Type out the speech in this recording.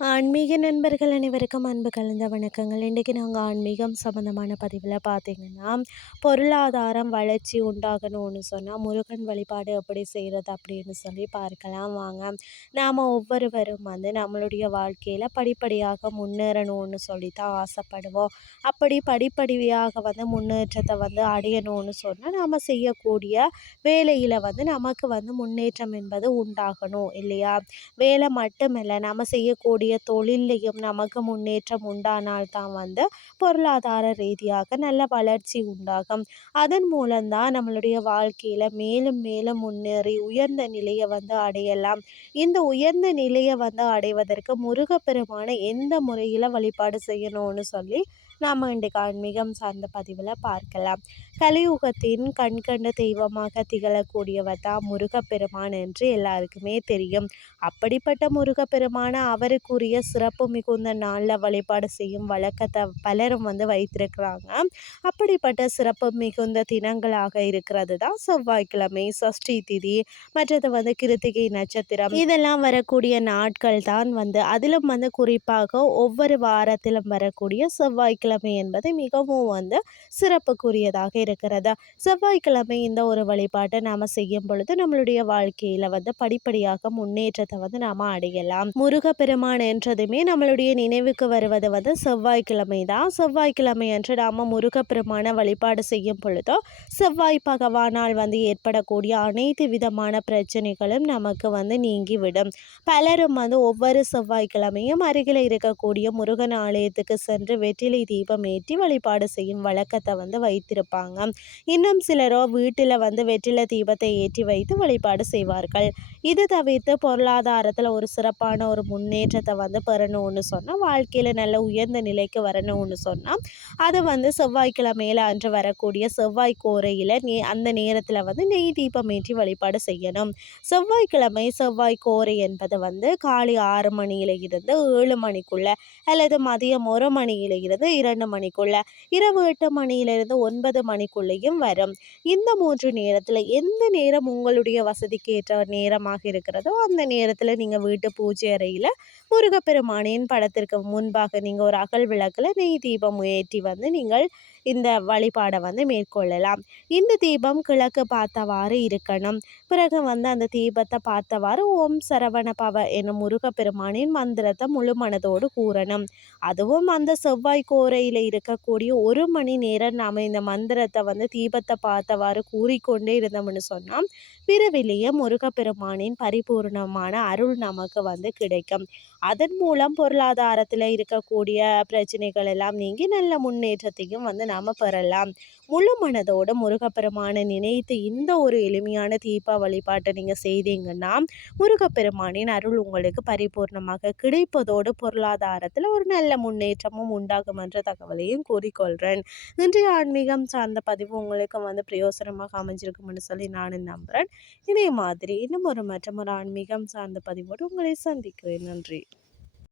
ஆன்மீக நண்பர்கள் அனைவருக்கும் அன்பு கலந்த வணக்கங்கள். இன்றைக்கி நாங்கள் ஆன்மீகம் சம்மந்தமான பதிவில் பார்த்திங்கன்னா பொருளாதாரம் வளர்ச்சி உண்டாகணும்னு சொன்னால் முருகன் வழிபாடு எப்படி செய்கிறது அப்படின்னு சொல்லி பார்க்கலாம். வாங்க. நாம் ஒவ்வொருவரும் வந்து நம்மளுடைய வாழ்க்கையில் படிப்படியாக முன்னேறணும்னு சொல்லி தான் ஆசைப்படுவோம். அப்படி படிப்படியாக வந்து முன்னேற்றத்தை வந்து அடையணும்னு சொன்னால் நாம் செய்யக்கூடிய வேலையில் வந்து நமக்கு வந்து முன்னேற்றம் என்பது உண்டாகணும் இல்லையா? வேலை மட்டுமில்லை நம்ம செய்யக்கூடிய தொழில்லையும் நமக்கு முன்னேற்றம் உண்டானால் தான் வந்து பொருளாதார ரீதியாக நல்ல வளர்ச்சி உண்டாகும். அதன் மூலம்தான் நம்மளுடைய வாழ்க்கையில் மேலும் மேலும் முன்னேறி உயர்ந்த நிலையை வந்து அடையலாம். இந்த உயர்ந்த நிலையை வந்து அடைவதற்கு முருகப்பெருமான எந்த முறையில் வழிபாடு செய்யணும்னு சொல்லி நாம் இன்றைக்கு ஆன்மீகம் சார்ந்த பதிவில் பார்க்கலாம். கலியுகத்தின் கண்கண்ட தெய்வமாக திகழக்கூடியவர் தான் முருகப்பெருமான் என்று எல்லாருக்குமே தெரியும். அப்படிப்பட்ட முருகப்பெருமான அவருக்குரிய சிறப்பு மிகுந்த நாளில் வழிபாடு செய்யும் வழக்கத்தை பலரும் வந்து வைத்திருக்கிறாங்க. அப்படிப்பட்ட சிறப்பு மிகுந்த தினங்களாக இருக்கிறது தான் செவ்வாய்க்கிழமை சஷ்டி திதி மற்றது வந்து கிருத்திகை நட்சத்திரம். இதெல்லாம் வரக்கூடிய நாட்கள் தான் வந்து அதிலும் வந்து குறிப்பாக ஒவ்வொரு வாரத்திலும் வரக்கூடிய செவ்வாய்க்கிழமை என்பது மிகவும் வந்து சிறப்புக்குரியதாக இருக்கிறது. செவ்வாய்க்கிழமை இந்த ஒரு வழிபாட்டை நாம் செய்யும் பொழுது நம்மளுடைய வாழ்க்கையில் வந்து படிப்படியாக முன்னேற்றத்தை வந்து நாம் அடையலாம். முருகப்பெருமான என்றதுமே நம்மளுடைய நினைவுக்கு வருவது வந்து செவ்வாய்க்கிழமை தான். செவ்வாய்க்கிழமை என்று நாம் முருகப்பெருமான வழிபாடு செய்யும் பொழுதோ செவ்வாய் பகவானால் வந்து ஏற்படக்கூடிய அனைத்து விதமான பிரச்சனைகளும் நமக்கு வந்து நீங்கிவிடும். பலரும் வந்து ஒவ்வொரு செவ்வாய்க்கிழமையும் அருகில் இருக்கக்கூடிய முருகன் ஆலயத்துக்கு சென்று வெற்றிலை தீபம் ஏற்றி வழிபாடு செய்யும் வழக்கத்தை வந்து வைத்திருப்பாங்க. இன்னும் சிலரோ வீட்டில் வந்து வெற்றில தீபத்தை ஏற்றி வைத்து வழிபாடு செய்வார்கள். இது தவிர்த்து பொருளாதாரத்தில் ஒரு சிறப்பான ஒரு முன்னேற்றத்தை வந்து பெறணும்னு சொன்னால் வாழ்க்கையில் நல்ல உயர்ந்த நிலைக்கு வரணும்னு சொன்னால் அதை வந்து செவ்வாய்க்கிழமையில் அன்று வரக்கூடிய செவ்வாய் கோரையில் நே அந்த நேரத்தில் வந்து நெய் தீபம் ஏற்றி வழிபாடு செய்யணும். செவ்வாய்க்கிழமை செவ்வாய் கோரை என்பது வந்து காலை ஆறு மணியில் இருந்து ஏழு மணிக்குள்ள அல்லது மதியம் ஒரு மணியில் இருந்து இரண்டு மணிக்குள்ள இரவு எட்டு மணியிலிருந்து ஒன்பது மணிக்குள்ளேயும் வரும். இந்த மூன்று நேரத்தில் எந்த நேரம் உங்களுடைய வசதிக்கு ஏற்ற நேரமாக இருக்கிறதோ அந்த நேரத்தில் நீங்கள் வீட்டு பூஜை அறையில் முருகப்பெருமானின் படத்திற்கு முன்பாக நீங்கள் ஒரு அகல் விளக்கில் நெய் தீபம் ஏற்றி வந்து நீங்கள் இந்த வழிபாடை வந்து மேற்கொள்ளலாம். இந்த தீபம் கிழக்கு பார்த்தவாறு இருக்கணும். பிறகு வந்து அந்த தீபத்தை பார்த்தவாறு ஓம் சரவண பவ எனும் முருகப்பெருமானின் மந்திரத்தை முழு மனதோடு கூறணும். அதுவும் அந்த செவ்வாய் கோரையில் இருக்கக்கூடிய ஒரு மணி நேரம் நாம் இந்த மந்திரத்தை வந்து தீபத்தை பார்த்தவாறு கூறிக்கொண்டே இருந்தோம்னு சொன்னால் பிறவிலேயே முருகப்பெருமானின் பரிபூர்ணமான அருள் நமக்கு வந்து கிடைக்கும். அதன் மூலம் பொருளாதாரத்தில் இருக்கக்கூடிய பிரச்சனைகள் எல்லாம் நீங்கி நல்ல முன்னேற்றத்தையும் வந்து நாம் பெறலாம். முழு மனதோடு முருகப்பெருமானை நினைத்து இந்த ஒரு எளிமையான தீபா வழிபாட்டை நீங்கள் செய்தீங்கன்னா முருகப்பெருமானின் அருள் உங்களுக்கு பரிபூர்ணமாக கிடைப்பதோடு பொருளாதாரத்தில் ஒரு நல்ல முன்னேற்றமும் உண்டாகும் என்ற தகவலையும் கூறிக்கொள்கிறேன் இன்றைய ஆன்மீகம் சார்ந்த பதிவு உங்களுக்கு வந்து பிரயோசனமாக அமைஞ்சிருக்கும்னு சொல்லி நான் நம்புகிறேன் இதே மாதிரி இன்னும் ஒரு மற்றும் ஒரு ஆன்மீகம் சார்ந்த பதிவோடு உங்களை சந்திக்கிறேன். நன்றி.